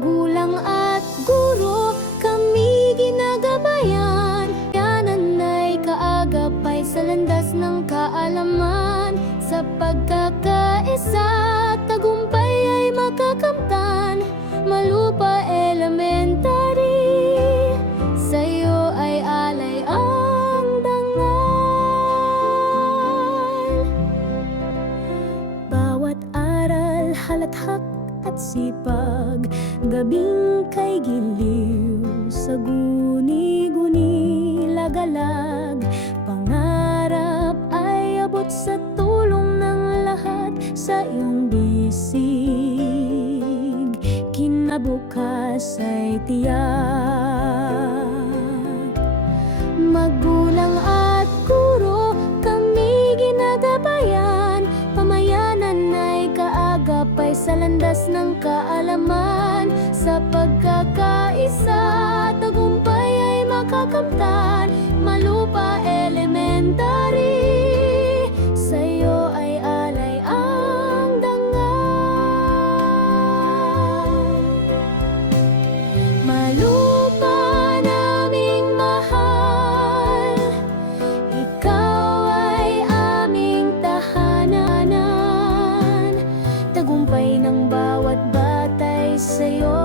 Magulang at guro, kami ginagabayan. Yanan ay kaagapay sa landas ng kaalaman. Sa pagkakaisa, tagumpay ay makakamtan. Malupa Elementary, sa'yo ay alay ang dangal. Bawat aral, halakhak at sipag, gabing kay giliw, sa guni-guni lagalag. Pangarap ay abot sa tulong ng lahat, sa iyong bisig kinabukas ay tiyak. Magulang at guro, kami ginagabayan. Pamayanan ay kaagapay sa landas ng kaalaman. Sa pagkakaisa, tagumpay ay makakamtan. Malupa Elementary, sa'yo ay alay ang dangal. Malupa naming mahal, ikaw ay aming tahanan. Tagumpay ng bawat batay sa'yo